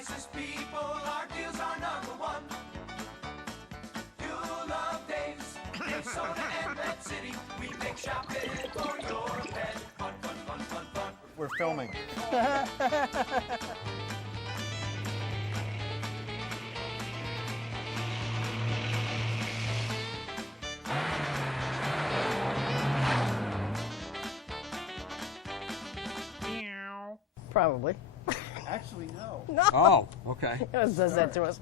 nicest people, our deals are number one. You'll love Dave's, Minnesota and Pet City. We make shopping for your pet fun, fun, fun, fun, fun. We're filming. Probably. Actually, no. Oh, okay. It says that to us.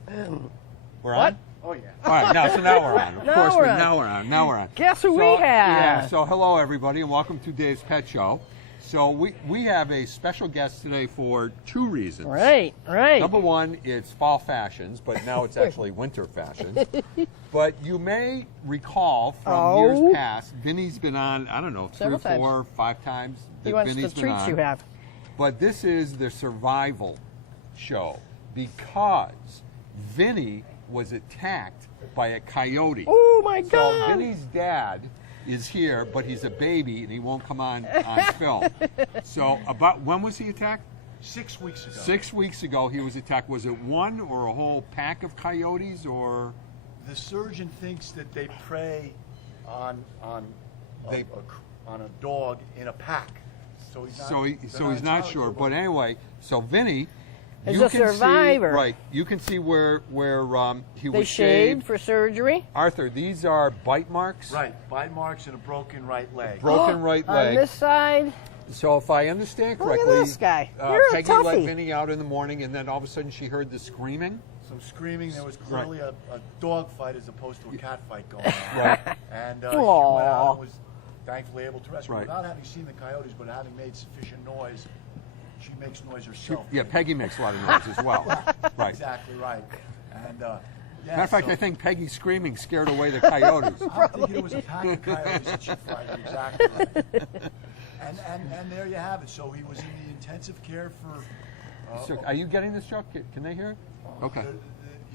We're What? on? Oh, yeah. All right, now we're on. Of Now course, we're on. now we're on. Guess who we So, have? Yeah, so hello everybody and welcome to Dave's Pet Show. So we have a special guest today for two reasons. Right. Number one, it's fall fashions, but now it's actually winter fashions. But you may recall from years past, Vinny's been on, I don't know, Several 3 or 4 or 5 times He that wants Vinny's the been treats on. you have. But this is the survival show because Vinny was attacked by a coyote. Oh my So God! Vinny's dad is here, but he's a baby and he won't come on film. So about when was he attacked? 6 weeks ago. 6 weeks ago he was attacked. Was it one or a whole pack of coyotes or? The surgeon thinks that they prey on They- on a dog in a pack. So he's not. So he's not entirely sure. But anyway, so Vinny. Is you a can survivor. See, right. You can see where he They was shaved for surgery. Arthur, these are bite marks. Right, bite marks and a broken right leg. Broken right On leg. this side. So if I understand Look at correctly, this guy. You're a Peggy let toughie. Vinny out in the morning, and then all of a sudden she heard the screaming. Some screaming. There was clearly a dog fight as opposed to a cat fight going on. Right. And she went out Aw. and was thankfully able to rescue Right. without having seen the coyotes, but having made sufficient noise. She makes noise herself. Yeah, Peggy makes a lot of noise as well. Right. Exactly right. And yeah, Matter of fact, so I think Peggy's screaming scared away the coyotes. I'm thinking it was a pack of coyotes that she fired. Exactly right. And there you have it. So he was in the intensive care for. So, are you getting this joke? Can they hear it? Okay.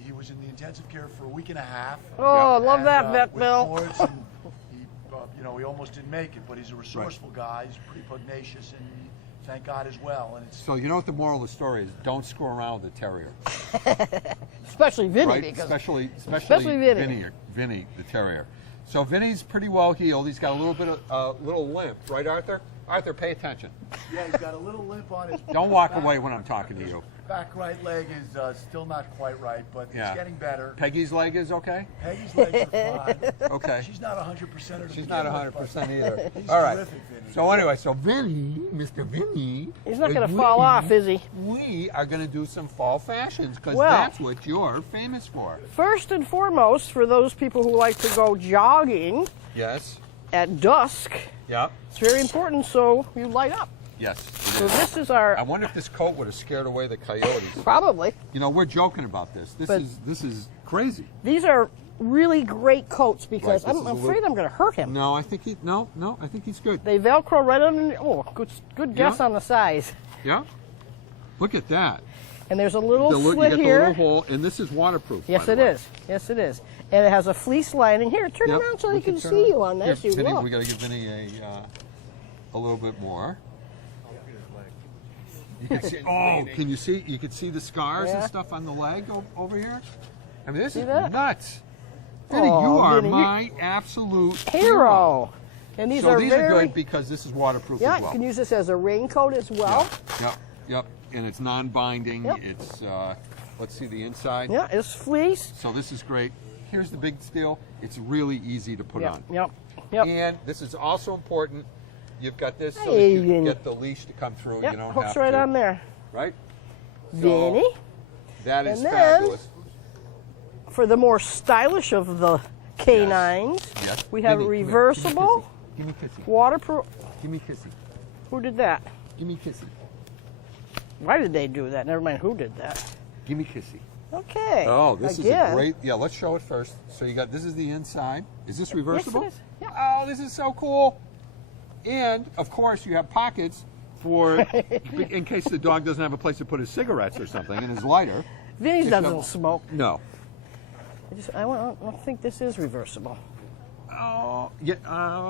He was in the intensive care for a week and a half. Oh, love And, that, Vet with Bill. cords, and he almost didn't make it, but he's a resourceful guy. He's pretty pugnacious, and thank God as well. And it's So you know what the moral of the story is? Don't screw around with a terrier, Especially Vinny, right? because Especially Vinny. Vinny the terrier. So Vinny's pretty well healed. He's got a little bit of little limp, right, Arthur? Arthur, pay attention. yeah, he's got a little limp on his. Don't walk back- away when I'm talking to you. Back right leg is still not quite right, but Yeah. it's getting better. Peggy's leg is okay. Peggy's legs are fine. Okay. She's not 100% She's not 100% either. He's All right. terrific, Vinny. So anyway, so Vinny, Mr. Vinny. he's not going to fall off, is he? We are going to do some fall fashions because Well. that's what you're famous for. First and foremost, for those people who like to go jogging Yes. at dusk, Yep. it's very important so you light up. Yes. So this is our, I wonder if this coat would have scared away the coyotes. probably, You know, we're joking about this. But- This is crazy. these are really great coats because Right, this I'm is a afraid little- I'm going to hurt him. No, I think I think he's good. They Velcro right under, oh, good guess Yeah. on the size. Yeah. Look at that. And there's a little You slit got here. the little hole, and this is waterproof. Yes, by it the way. is. Yes, it is. And it has a fleece lining. Here, turn Yep, around so we they can turn see around. you on this. Here, You Vinny, look. we got to give Vinny a little bit more. You can see. Oh, can you see? You can see the scars and Yeah. stuff on the leg over here. I mean, this See is that? nuts. Vinny, you Aw, are Vinny, you- my absolute Hero. And these So are these very, are good because this is waterproof yeah, as well. you can use this as a raincoat as well. Yep. And it's non-binding. Yep. It's let's see the inside. Yeah, it's fleece. So this is great. Here's the big deal. It's really easy to put Yep, on. yep. And this is also important. You've got this so that Hey, you can Vinny. get the leash to come through. Yep, You don't hooks have right to. on there. Right? Vinny. That is And then- fabulous. For the more stylish of the canines, Yes. we have Vinny, come here. reversible, Give me kissy. waterproof. Give me kissy. Who did that? Give me kissy. Why did they do that? Never mind who did that. Give me kissy. Okay. Oh, this Again. is a great. Yeah, let's show it first. So you got this is the inside. Is this reversible? Yes, it is. Yeah. Oh, this is so cool. And of course, you have pockets for in case the dog doesn't have a place to put his cigarettes or something and his lighter. Vinny's Except- doesn't smoke. No. I don't think this is reversible. Oh, yeah.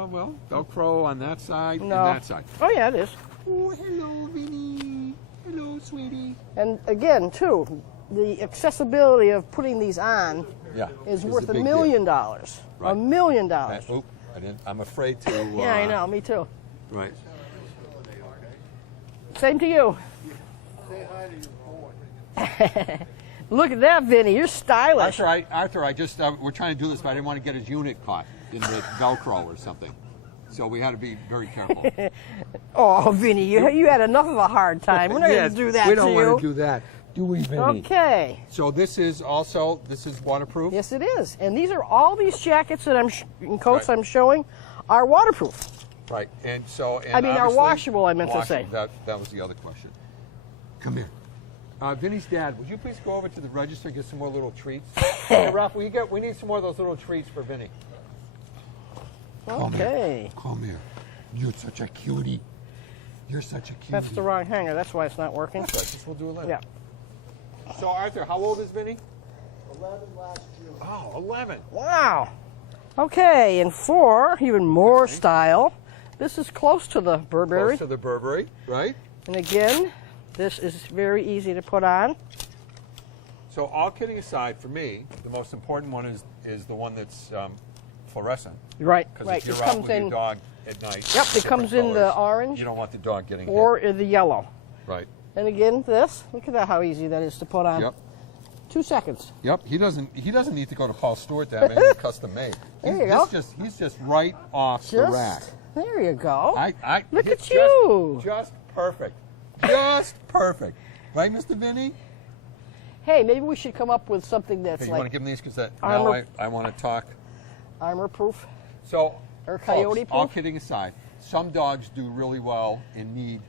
Well, Velcro on that side No. and that side. Oh yeah, it is. Oh, hello, Vinny. Hello. you, sweetie. And again, too, the accessibility of putting these on Yeah. is it's worth a $1 big million. deal. Right. $1 million. Oop, I'm afraid to. Yeah, I know. Me too. Right. Same to you. Say hi to your boy. Look at that, Vinny. You're stylish. Arthur, I just we're trying to do this, but I didn't want to get his unit caught in the Velcro or something. So we had to be very careful. Oh, Vinny, you had enough of a hard time. We're not going to do that we to don't you. want to do that, do we, Vinny? Okay. So this is waterproof. Yes, it is. And these are all these jackets that and coats Right. I'm showing are waterproof. Right, and so and I mean, are obviously- washable, I meant to say. That was the other question. Come here. Vinny's dad, would you please go over to the register and get some more little treats? Hey, Ralph, we need some more of those little treats for Vinny. Okay. Come here. You're such a cutie. You're such a cutie. That's the wrong hanger. That's why it's not working. That's right, this we'll do it later. Yeah. So, Arthur, how old is Vinny? 11 last June. Oh, 11. Wow. Okay, and for even more style, this is close to the Burberry. Close to the Burberry, right? And again, this is very easy to put on. So, all kidding aside, for me, the most important one is the one that's fluorescent. Right, Because right. if you're It out comes with your in, dog at night, Yep, it different comes in the colors, orange You don't want the dog getting or hit. the yellow. Right. And again, this. Look at that, how easy that is to put on. Yep. 2 seconds. Yep. He doesn't need to go to Paul Stewart to have anything custom made. There you go. He's just right off the rack. There you go. Look it's at you. Just perfect. Just perfect. Right, Mr. Vinny? Hey, maybe we should come up with something that's Hey, you want to like give him these? Because now armor- I want to talk. armor-proof. So, Or folks, coyote all proof? kidding aside, some dogs do really well and need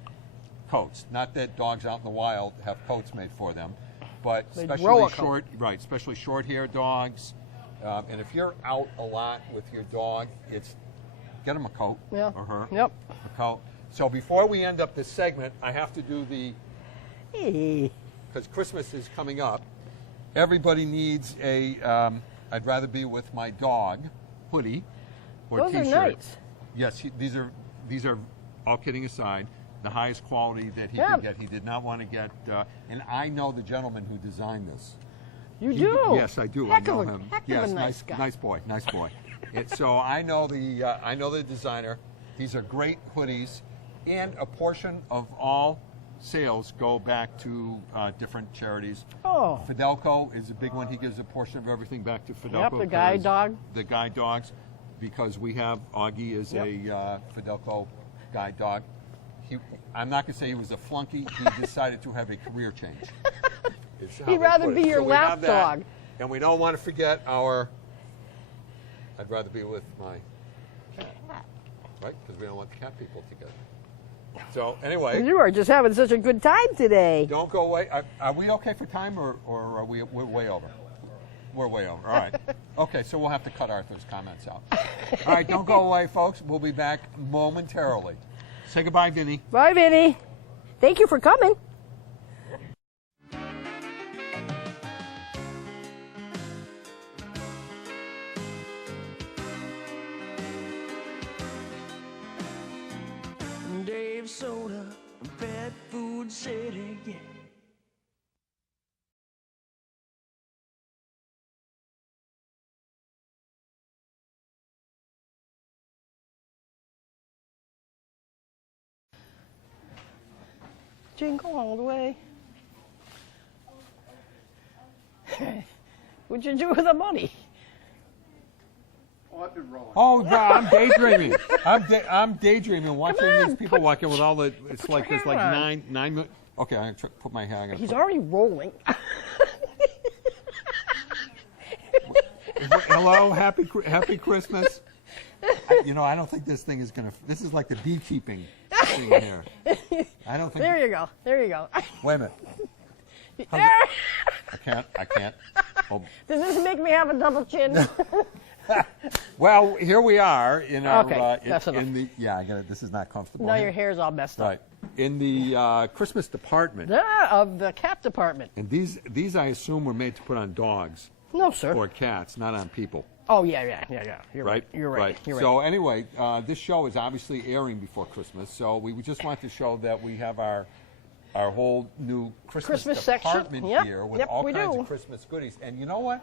coats. Not that dogs out in the wild have coats made for them, but They'd grow especially a coat. especially short-haired dogs. And if you're out a lot with your dog, get him a coat Yeah. or her. Yep. A coat. So before we end up this segment, I have to do Hey. because Christmas is coming up. Everybody needs a I'd rather be with my dog hoodie or Those are T-shirt. nice. Yes, these are all kidding aside, the highest quality that he Yeah. could get. He did not want to get, and I know the gentleman who designed this. You He- do? Yes, I do. Heck I know of a, him. Heck Yes, of a nice guy. nice boy, nice boy. So I know the designer. These are great hoodies, and a portion of all sales go back to different charities. Oh. Fidelco is a big one. He gives a portion of everything back to Fidelco. Yep, the guide 'cause dog. The guide dogs, because we have Augie is Yep. a Fidelco guide dog. I'm not going to say he was a flunky. He decided to have a career change. It's how He'd they rather put be it. your So we have lap that, dog. And we don't want to forget our. I'd rather be with my cat, right? Because we don't want the cat people together. So anyway, You are just having such a good time today. don't go away. Are we okay for time, or are we're way over? We're way over. All right. Okay, so we'll have to cut Arthur's comments out. All right, don't go away, folks. We'll be back momentarily. Say goodbye, Vinny. Bye, Vinny. Thank you for coming. Dave Soda, Pet Food City, yeah. Jingle all the way. What'd you do with the money? Oh, I've been rolling. Oh, no, I'm daydreaming. I'm daydreaming, watching Come on, these people put- walking with all the. It's put like your there's like hair on. nine. Okay, I'm gonna put my hair. I'm gonna He's put- already rolling. Hello, happy Christmas. I don't think this thing is gonna. This is like the beekeeping thing here. I don't think. There you go. There you go. Wait a minute. There. I can't. Oh. Does this make me have a double chin? Well, here we are in our. Okay, that's in enough. the. Yeah, I got it. This is not comfortable. Now your hair's all messed up. Right. In the Christmas department, Of the cap department. and these I assume were made to put on dogs No, sir. or cats, not on people. Oh, yeah. You're Right? You're right. You're So right. anyway, this show is obviously airing before Christmas, so we just want to show that we have our our whole new Christmas section. department Yep, here with yep, all we kinds do. of Christmas goodies. And you know what?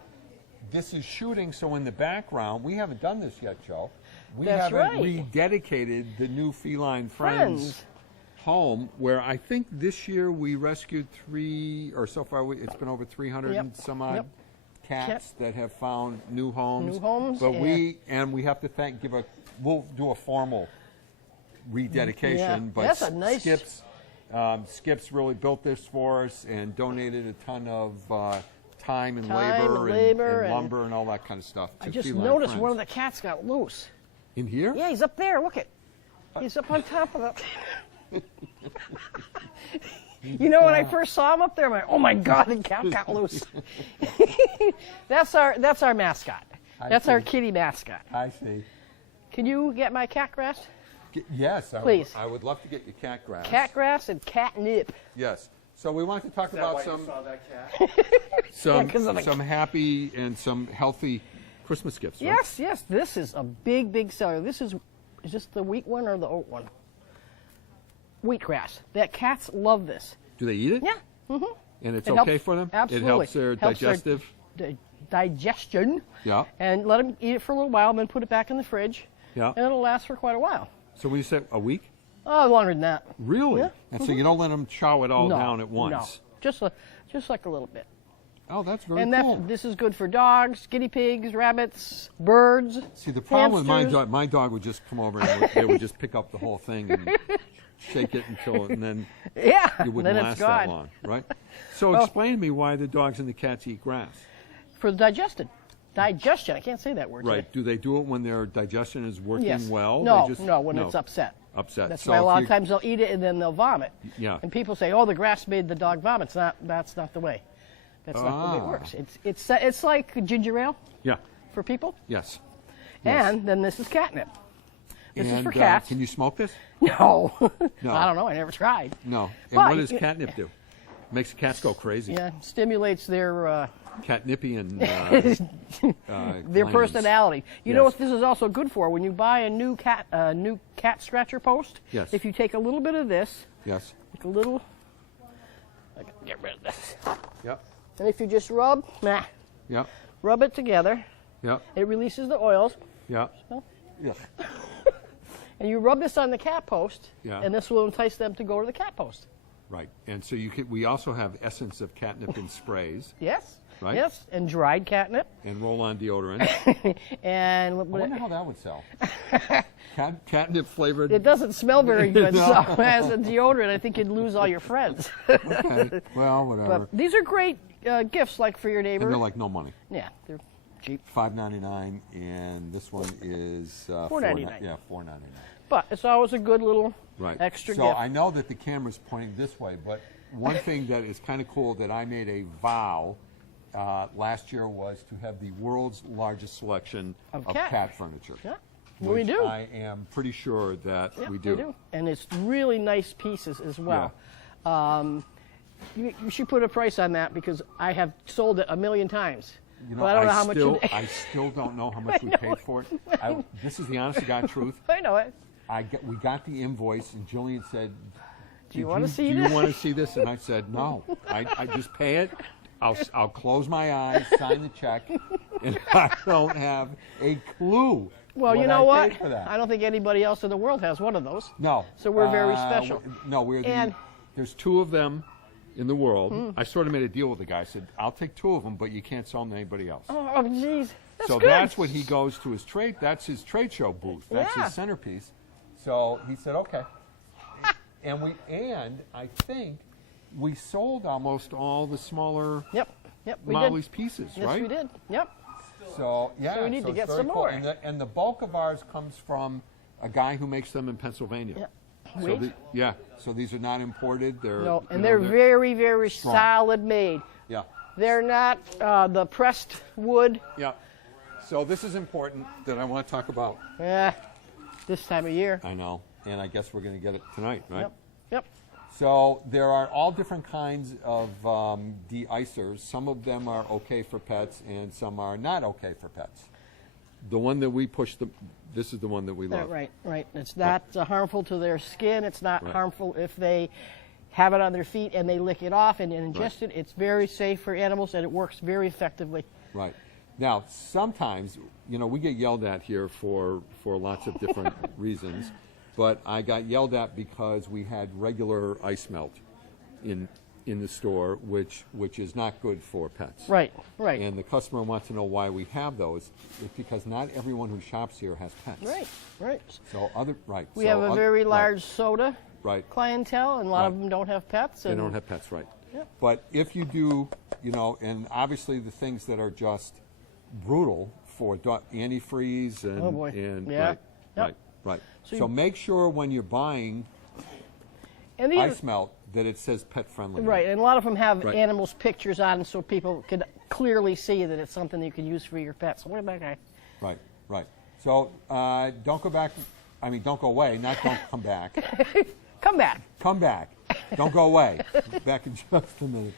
This is shooting, so in the background, we haven't done this yet, Joe. We That's haven't right. rededicated the new Feline Friends home, where I think this year we rescued so far it's been over 300 Yep, and some odd yep. cats that have found new homes. New homes, But and- we have to we'll do a formal rededication. Yeah, But that's a nice- Skip's really built this for us and donated a ton of time and Time and labor labor and and- lumber and all that kind of stuff. I just noticed one of the cats got loose. In here? Yeah, he's up there. Look it. He's up on top of the. You know, when I first saw him up there, I'm like, oh my God, the cat got loose. That's our mascot. That's our see. kitty mascot. I see. Can you get my cat grass? Yes, Please. I would love to get you cat grass. Cat grass and catnip. Yes. So we want to talk Is that about why some you saw that cat? 'cause of the- some happy and some healthy Christmas gifts. Right? Yes, yes. This is a big, big seller. Is this the wheat one or the oat one? Wheatgrass. That cats love this. Do they eat it? Yeah. Mm-hmm. And it's It okay helps- for them? absolutely. It helps their Helps their digestive? Digestion. Yeah. And let them eat it for a little while, and then put it back in the fridge. Yeah. And it'll last for quite a while. So we say a week? Oh, longer than that. Really? Yeah. And so you don't let them chow it all No, down at once? No, just like a little bit. Oh, that's very And cool. this is good for dogs, guinea pigs, rabbits, birds. See, the problem hamsters. with my dog would just come over and they would just pick up the whole thing and shake it and then Yeah, it wouldn't then last it's that gone. long, right? So explain to me why the dogs and the cats eat grass. For the digestion. I can't say that word. Right. Do they do it when their digestion is working Yes. well? No, They just, when it's upset. Upset. That's So why a if lot you- of times they'll eat it and then they'll vomit. Yeah. And people say, "Oh, the grass made the dog vomit." That's not the way. That's not the way it Ah. works. It's like ginger ale Yeah. for people, Yes. and then this is catnip. This is And, for cats. Can you smoke this? No. No. I don't know. I never tried. No. And But what does you- catnip do? Makes the cats go crazy. Yeah, stimulates their Catnipian glands. personality. You know Yes. what this is also good for? When you buy a new cat scratcher post. Yes. If you take a little bit of this, Yes. like a little. I can get rid of this. Yep. And if you just rub Yep. it together, Yep. it releases the oils. Yep. Smell? Yeah. And you rub this on the cat post, Yeah. and this will entice them to go to the cat post. Right. And so we also have essence of catnip in sprays Yes. Right. Yes. And dried catnip. and roll-on deodorant. And I wonder how that would sell. Catnip flavored. it doesn't smell very good, No. so as a deodorant, I think you'd lose all your friends. Okay. Well, whatever. But these are great gifts, like for your neighbor. And they're like no money. Yeah, they're cheap. $5.99, and this one is $4.99. Yeah, $4.99. But it's always a good little Right. extra so gift. I know that the camera's pointing this way, but one thing that is kind of cool that I made a vow last year was to have the world's largest selection Of of cat. cat furniture. Yeah, which we do. I am pretty sure that Yeah, we do. And it's really nice pieces as well. You should put a price on that because I have sold it 1,000,000 times. You know, but I don't know how still, much. I still don't know how much we paid for it. This is the honest to God truth. I know it. We got the invoice, and Jillian said, Do you want to see Do this? you want to see this? And I said, no. I just pay it. I'll close my eyes, sign the check, and I don't have a clue. Well, you what know I what? paid for that. I don't think anybody else in the world has one of those. No. So we're very special. No, And- there's 2 of them in the world. Hmm. I sort of made a deal with the guy. I said, I'll take 2 of them, but you can't sell them to anybody else. Oh, jeez. That's So good. that's what he goes to his trade. That's his trade show booth. That's Yeah. his centerpiece. So he said, okay. and I think we sold almost all the smaller Yep, we Molly's did. pieces, Yes, right? we did. Yep. So yeah, So we need to it's get very some cool. more. And the bulk of ours comes from a guy who makes them in Pennsylvania. Yeah. So Wait. so these are not imported. They're No, and you know, they're very, very strong. solid made. yeah. They're not the pressed wood. Yeah. So this is important that I want to talk about. This time of year. I know, and I guess we're going to get it tonight, right? Yep. Yep. So there are all different kinds of de-icers. Some of them are okay for pets, and some are not okay for pets. The one that we push, this is the one that we love. Right. It's not harmful to their skin. It's not Right. harmful if they have it on their feet and they lick it off and ingest it. It's very safe for animals and it works very effectively. Right. Now, sometimes, you know, we get yelled at here for lots of different reasons, but I got yelled at because we had regular ice melt in the store, which is not good for pets. Right, right. And the customer wants to know why we have those. It's because not everyone who shops here has pets. Right, right. So We have a very large right, soda right. clientele, and a lot of Right. them don't have pets. They And don't have pets, right? Yep. But if you do, you know, and obviously the things that are just brutal for antifreeze and Oh, boy. and Yeah. right, Yep. right, right. So So you- make sure when you're buying and the ice melt that it says pet friendly. right, and a lot of them have Right. animals' pictures on, so people can clearly see that it's something you can use for your pets. So look at that guy. Right, right. So don't go back. I mean, don't go away. Not don't come back. Come back. Come back. Don't go away. Back in just a minute.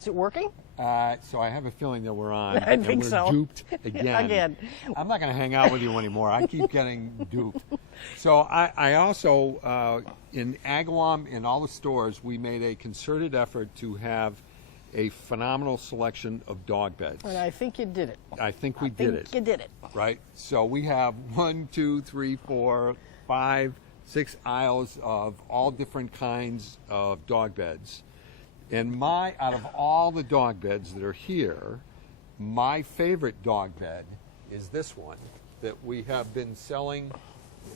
Is it working? So I have a feeling that we're on. I and think we're so. duped again. Again. I'm not going to hang out with you anymore. I keep getting duped. So I also, in Agawam, in all the stores, we made a concerted effort to have a phenomenal selection of dog beds. And I think you did it. I think we did it. You did it. Right? So we have 1, 2, 3, 4, 5, 6 aisles of all different kinds of dog beds. And out of all the dog beds that are here, my favorite dog bed is this one that we have been selling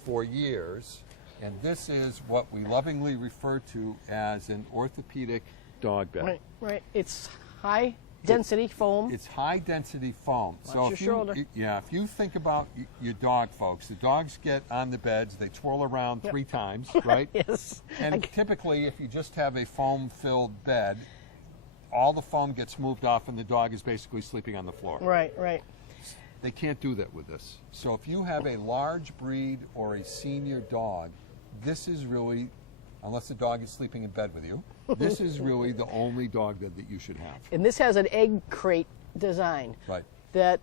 for years. And this is what we lovingly refer to as an orthopedic dog bed. Right, right. It's high density foam. It's high density foam. Watch so your if you, shoulder. if you think about your dog, folks, the dogs get on the beds, they twirl around 3 times, right? Yes. And typically, if you just have a foam-filled bed, all the foam gets moved off and the dog is basically sleeping on the floor. Right, right. They can't do that with this. So if you have a large breed or a senior dog, this is really, unless the dog is sleeping in bed with you, this is really the only dog bed that you should have. And this has an egg crate design Right. that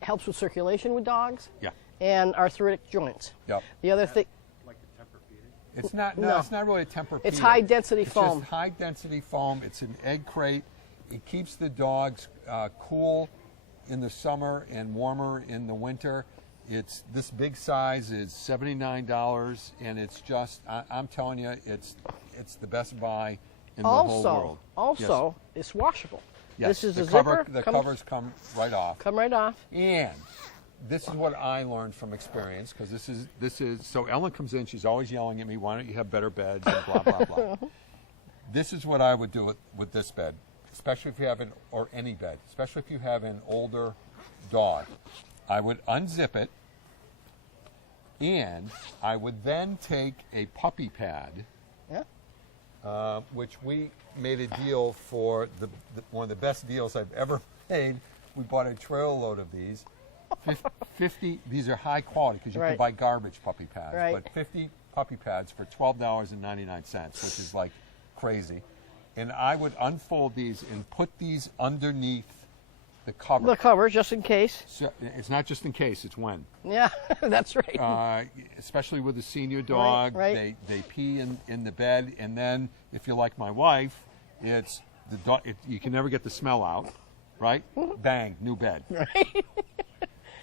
helps with circulation with dogs Yeah. and arthritic joints. Yep. The other thing, It's not. No, No. it's not really a Tempur-Pedic. It's high density It's foam. just high density foam. It's an egg crate. It keeps the dogs cool in the summer and warmer in the winter. It's this big size is $79, and it's just. I'm telling you, it's the best buy in the whole world. also, it's washable. Yes. This is the a cover. zipper. The come, covers come right off. come right off. And this is what I learned from experience, because this is so Ellen comes in, she's always yelling at me, why don't you have better beds and blah blah blah. This is what I would do with this bed, especially if you have or any bed, especially if you have an older dog. I would unzip it, and I would then take a puppy pad, Yeah. which we made a deal for one of the best deals I've ever made. We bought a trail load of these. 50, these are high quality because you Right. can buy garbage puppy pads, Right. but 50 puppy pads for $12.99, which is like crazy. And I would unfold these and put these underneath the cover. The cover, just in case. So it's not just in case, it's when. Yeah, that's right. Especially with a senior dog, right. They pee in the bed, and then if you're like my wife, it's the dog. You can never get the smell out, right? Bang, new bed. Right.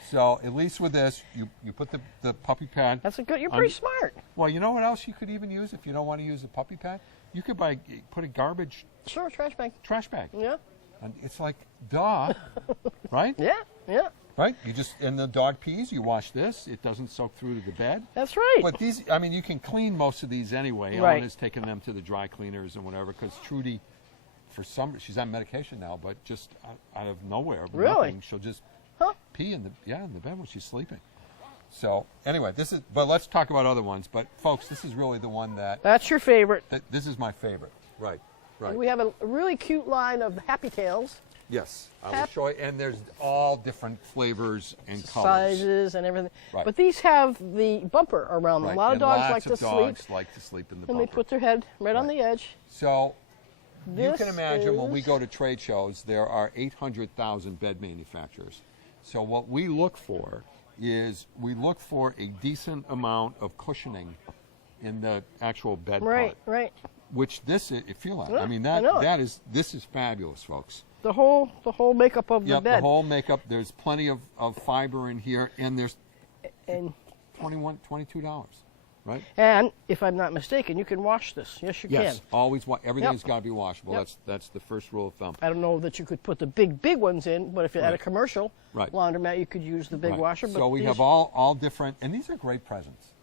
So at least with this, you put the puppy pad. That's a good. You're pretty smart. Well, you know what else you could even use if you don't want to use a puppy pad? You could put a garbage Sure, trash bag. trash bag. Yeah. And it's like, duh, right? Yeah. Yeah. Right? And the dog pees, you wash this, it doesn't soak through to the bed. That's right. But these, I mean, you can clean most of these anyway. Right. Ellen has taken them to the dry cleaners and whatever, because Trudy, she's on medication now, but just out of nowhere, Really? nothing, she'll just Huh? pee in the bed when she's sleeping. So anyway, but let's talk about other ones. But folks, this is really the one That's your favorite. this is my favorite. Right, right. We have a really cute line of Happy Tails. Yes, I will Pep- show you. And there's all different flavors and colors. Sizes and everything. Right. But these have the bumper around them. Right. A lot of and dogs lots like to of dogs sleep, like to sleep in the and bumper. they put their head right on Right. the edge. So you This can imagine when we is- go to trade shows, there are 800,000 bed manufacturers. So what we look for is we look for a decent amount of cushioning in the actual bed Right, part, right. which this is, if you like, Yeah, I mean I know it. this is fabulous, folks. The whole makeup of the Yep, bed. the whole makeup. There's plenty of fiber in here, and there's and $22, right? and if I'm not mistaken, you can wash this. Yes, you Yes, can. always everything's Yep. got to be washable. Yep. That's the first rule of thumb. I don't know that you could put the big ones in, but if you're at a Right. commercial Right. laundromat, you could use the big Right. washer. But So we these- have all different, and these are great presents,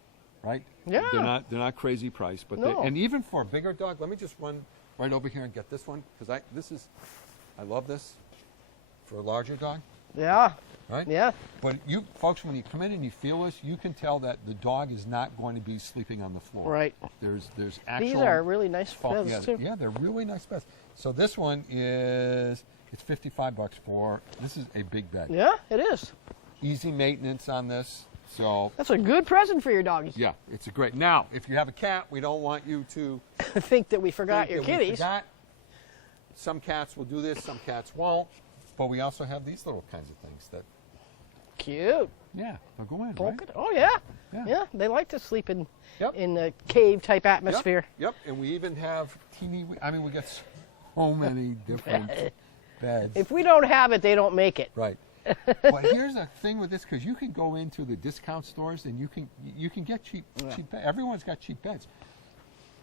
right? Yeah. They're not crazy priced, but No. and even for a bigger dog. Let me just run right over here and get this one because I love this for a larger dog, Yeah, right? yeah. But you folks, when you come in and you feel this, you can tell that the dog is not going to be sleeping on the floor. Right. There's actual. These are really nice fun- beds yeah, too. yeah, they're really nice beds. So this one it's $55 for. This is a big bed. Yeah, it is. Easy maintenance on this. So That's a good present for your doggies. yeah, it's a great. Now, if you have a cat, we don't want you to Think that we forgot think your that we kitties. forgot. Some cats will do this, some cats won't. But we also have these little kinds of things that, Cute. yeah, they'll go in, Polka. right? Oh yeah. Yeah. Yeah. They like to sleep in Yep. in a cave type atmosphere. Yep, and we even have teeny. I mean, we get so many different beds. If we don't have it, they don't make it. Right. But here's the thing with this, because you can go into the discount stores and you can get cheap beds. Everyone's got cheap beds.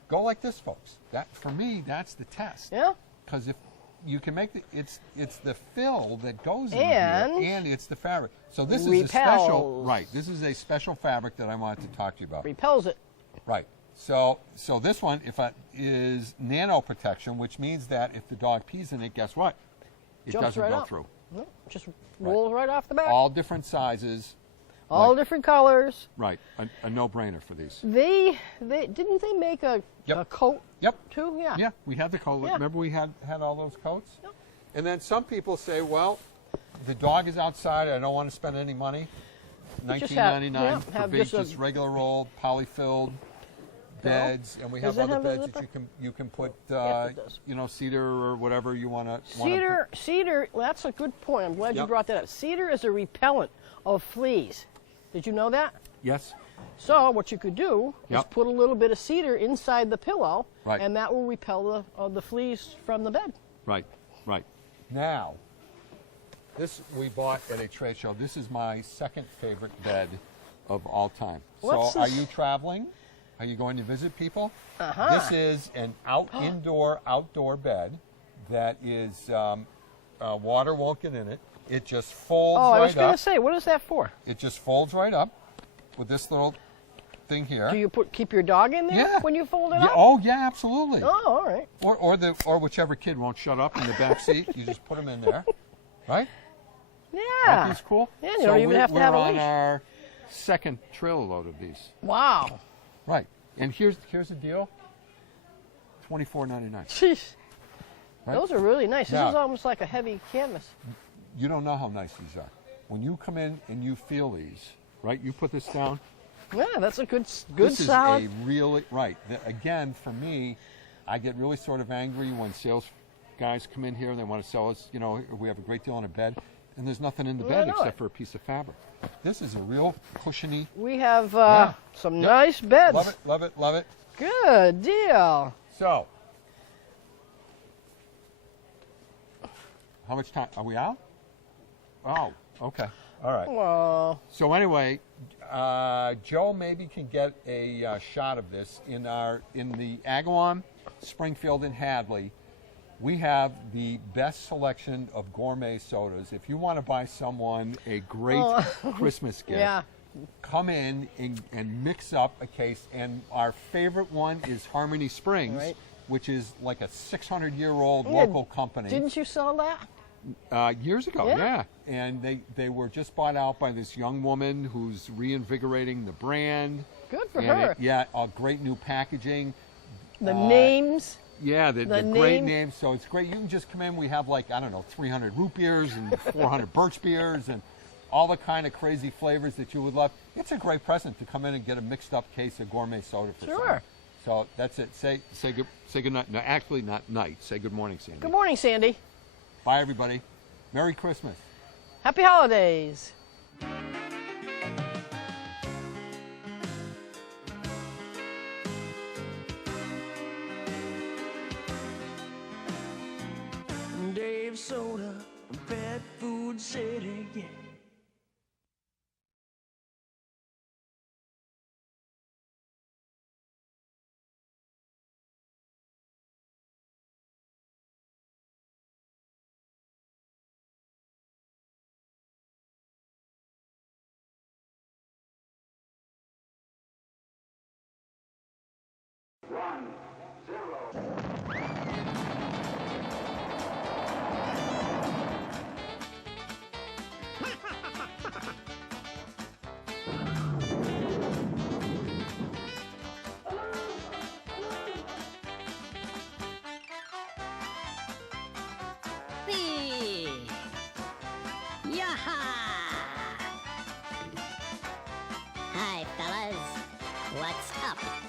Go like this, folks. That for me, that's the test. Yeah. Because if you can make it's the fill that goes in And here, and it's the fabric. So this is a special repels. right. This is a special fabric that I wanted to talk to you about. Repels it. Right. So this one, is nano protection, which means that if the dog pees in it, guess what? It Jumps doesn't right go up. through. No, just rolls right off the back. All different sizes. All like- different colors. Right. A no-brainer for these. They didn't they make a Yep. coat Yep. too? Yeah. Yeah, we had the coat. Yeah. Remember we had all those coats? Yep. And then some people say, well, the dog is outside. I don't want to spend any money. Just have- $19.99 yeah, for have big, just a- just regular old poly-filled beds, and we have Does it other have a beds zipper? that you can put, Yes, it does. cedar or whatever you want to. Cedar. That's a good point. I'm glad you Yep. brought that up. Cedar is a repellent of fleas. Did you know that? Yes. So what you could do is Yep. put a little bit of cedar inside the pillow, Right. and that will repel the fleas from the bed. Right. Right. Now, this we bought at a trade show. This is my second favorite bed of all time. What's so, are this? you traveling? Are you going to visit people? Uh-huh. This is an outdoor bed that is water won't get in it. It just folds Oh, I was right going up. to say, what is that for? It just folds right up with this little thing here. Do you keep your dog in there Yeah. when you fold it Yeah, up? oh yeah, absolutely. Oh, all right. Or whichever kid won't shut up in the back seat, you just put them in there, right? Yeah. Aren't these cool? Yeah, you don't even have to have a We're on leash. our second trailer load of these. Wow. Right. And here's the deal. $24.99. Jeez. Right? Those are really nice. This Now- is almost like a heavy canvas. You don't know how nice these are. When you come in and you feel these, right? You put this down. Yeah, that's a good This solid. is a really right. Again, for me, I get really sort of angry when sales guys come in here and they want to sell us. You know, we have a great deal on a bed, and there's nothing in the I bed know except it. for a piece of fabric. This is a real cushiony. We have Yeah. some Yep. nice beds. Love it, love it, love it. Good deal. So, how much time are we out? Oh, okay, all right. Well, So anyway, Joe maybe can get a shot of this in the Agawam, Springfield, and Hadley. We have the best selection of gourmet sodas. If you want to buy someone a great Christmas gift, yeah. come in and mix up a case. And our favorite one is Harmony Springs, Right. which is like a 600-year-old Yeah, local company. Didn't you sell that? Years ago, Yeah. yeah. And they were just bought out by this young woman who's reinvigorating the brand. Good for And her. yeah, great new packaging. The names. Yeah, the great name. names. So it's great. You can just come in. We have like, I don't know, 300 root beers and 400 birch beers and all the kind of crazy flavors that you would love. It's a great present to come in and get a mixed up case of gourmet soda for Sure. someone. So that's it. Say good night. No, actually not night. Say good morning, Sandy. Good morning, Sandy. Bye, everybody. Merry Christmas. Happy holidays. Dave Soda, Pet Food City, yeah. Whee! Yaha! Hi, fellas. What's up?